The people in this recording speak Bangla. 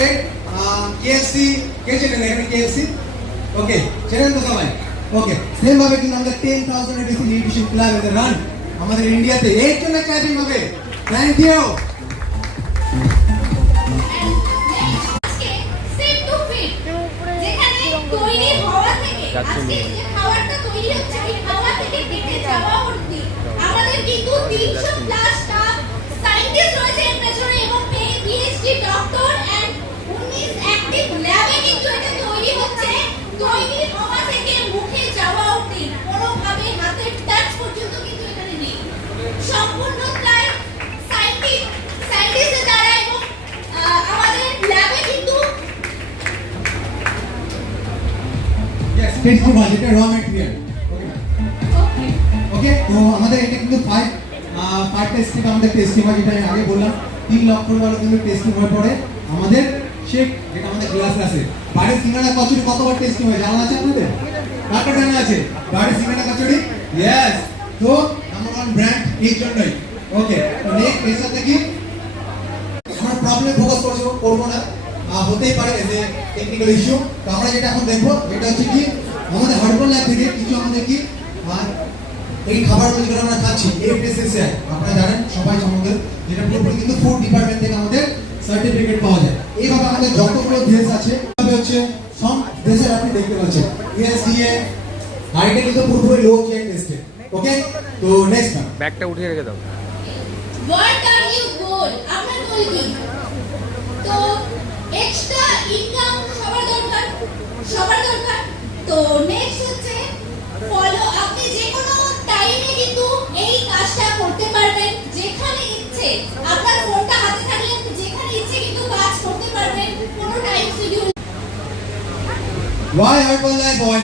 স্টেট কেএফসি কে চেনেন এখানে কেএফসি ওকে চেনেন তো সবাই ওকে সেম ভাবে কিন্তু আমাদের 10,000 এর বেশি নিউট্রিশন ক্লাব এর রান আমাদের ইন্ডিয়াতে এর জন্য ক্লাবিং হবে থ্যাংক ইউ আজকে যে খাবারটা তৈরি হচ্ছে এই খাবার থেকে পেটে যাওয়া অবধি আমাদের কিন্তু 300 প্লাস স্টাফ সায়েন্টিস্ট রয়েছে এর পেছনে এবং পিএইচডি ডক্টর এন্ড 19 অ্যাক্টিভ ল্যাবে কিন্তু এটা তৈরি হচ্ছে তৈরি হওয়া থেকে মুখে যাওয়া অবধি কোনোভাবে হাতের টাচ পর্যন্ত কিন্তু এখানে নেই সম্পূর্ণ প্রায় সায়েন্টিস্টের দ্বারা এবং আমাদের ল্যাবে কিন্তু টেস্ট করব যেটা র ম্যাটেরিয়াল ওকে তো আমাদের এটা কিন্তু 5 টেস্টিং আমাদের টেস্টিং হয় যেটা আমি আগে বললাম 3 লক্ষ টাকার কিন্তু টেস্টিং হয়ে পড়ে আমাদের শেক যেটা আমাদের গ্লাস আছে বাইরে সিঙ্গাড়া কচুরি কতবার টেস্টিং হয় জানা আছে আপনাদের কাটা জানা আছে বাইরে সিঙ্গাড়া কচুরি यस তো নাম্বার 1 ব্র্যান্ড এই জন্যই ওকে তো নেক্সট এর সাথে কি আমরা প্রবলেম ফোকাস করব না হতেই পারে যে টেকনিক্যাল ইস্যু তো আমরা যেটা এখন দেখবো এটা হচ্ছে কি আমাদের হার্বাল ল্যাব থেকে কিছু আমাদের কি এই খাবারগুলো যেটা আমরা খাচ্ছি এফএসএসআই আপনারা জানেন সবাই সম্বন্ধে যেটা পুরোপুরি কিন্তু ফুড ডিপার্টমেন্ট থেকে আমাদের সার্টিফিকেট পাওয়া যায় এইভাবে আমাদের যতগুলো দেশ আছে তবে হচ্ছে সব দেশের আপনি দেখতে পাচ্ছেন ইউএসডিএ হাইটে কিন্তু পুরোপুরি লো চেক টেস্টেড ওকে তো নেক্সট ব্যাগটা উঠিয়ে রেখে দাও হোয়াট আর ইউ গোল আমরা গোল কি তো এক্সট্রা ইনকাম সবার দরকার তো নেক্সট হচ্ছে ফলো আপনি যে কোনো টাইমে কিন্তু এই কাজটা করতে পারবেন যেখানে ইচ্ছে আপনার ফোনটা হাতে থাকলে আপনি যেখানে ইচ্ছে কিন্তু কাজ করতে পারবেন কোনো time schedule Why Herbalife Oil